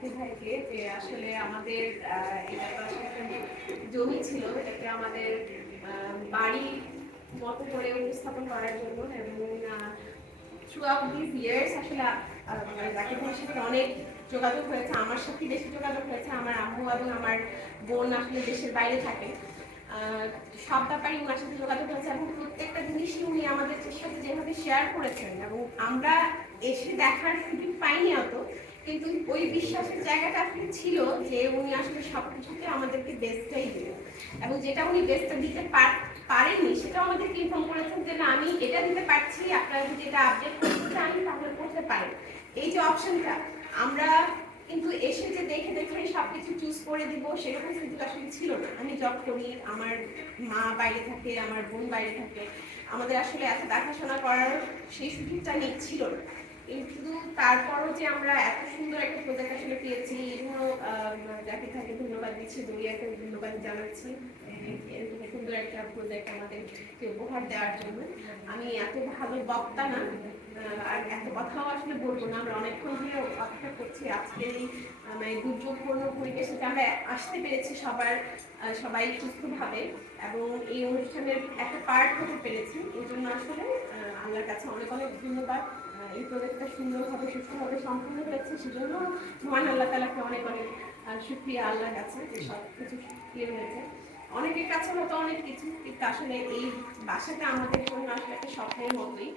জাকির ভাইকে যে আসলে আমাদের এটা তো আসলে একটা জমি ছিল, এটাকে আমাদের বাড়ি মতো করে উপস্থাপন করার জন্য এবং থ্রু আউট দিস ইয়ার্স আসলে জাকির ভাইয়ের সাথে অনেক যোগাযোগ হয়েছে, আমার সাথে বেশি যোগাযোগ হয়েছে। আমার আম্মু এবং আমার বোন আসলে দেশের বাইরে থাকে, সব ব্যাপারে ওনার সাথে যোগাযোগ হয়েছে এবং প্রত্যেকটা জিনিসই উনি আমাদের সাথে যেভাবে শেয়ার করেছেন এবং আমরা এসে দেখার সুযোগ পাইনি অত, কিন্তু ওই বিশ্বাসের জায়গাটা আসলে ছিল যে উনি আসলে সবকিছুতে আমাদেরকে বেস্টটাই দিবেন এবং যেটা উনি বেস্টটা দিতে পারেননি সেটা আমাদেরকে ইনফর্ম করেছেন যে না আমি এটা দিতে পারছি, আপনারা যদি এটা আপডেট করতে চান তাহলে করতে পারেন। এই যে অপশনটা আমরা কিন্তু এসে যে দেখে দেখে সবকিছু চুজ করে দিব সেরকম সুযোগ আসলে ছিল না। আমি জব করি, আমার মা বাইরে থাকে, আমার বোন বাইরে থাকে, আমাদের আসলে এত দেখাশোনা করার সেই সুযোগটা ছিল না। কিন্তু তারপরও যে আমরা এত সুন্দর একটা প্রজেক্ট আসলে পেয়েছি, এই জন্য যাকে থাকে ধন্যবাদ দিচ্ছি, দরিয়াকে ধন্যবাদ জানাচ্ছি এরকম সুন্দর একটা প্রজেক্ট আমাদেরকে উপহার দেওয়ার জন্য। আমি এত ভালো বক্তা না আর এত কথাও আসলে বলবো না, আমরা অনেকক্ষণ ধরে অপেক্ষা করছি আজকে এই মানে দুর্যোগপূর্ণ পরিবেশে আমরা আসতে পেরেছি সবাই সুস্থভাবে এবং এই অনুষ্ঠানের একটা পার্ট হতে পেরেছি। এই জন্য আসলে আল্লাহর কাছে অনেক অনেক ধন্যবাদ। এই প্রজেক্টটা সুন্দরভাবে সুস্থভাবে সম্পূর্ণ হয়েছে, সেজন্য মহান আল্লাহ তাআলাকে অনেক অনেক শুকরিয়া আল্লাহর কাছে যে সব কিছু ইয়ে হয়েছে। অনেকের কাছে হয়তো অনেক কিছু, কিন্তু আসলে এই বাসাটা আমাদের জন্য আসলে একটা স্বপ্নের মতোই।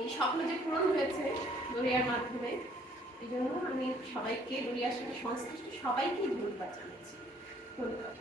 এই স্বপ্ন যে পূরণ হয়েছে দরিয়ার মাধ্যমে, এই জন্য আমি সবাইকে, দরিয়ার সাথে সংশ্লিষ্ট সবাইকেই ধন্যবাদ জানাচ্ছি। ধন্যবাদ।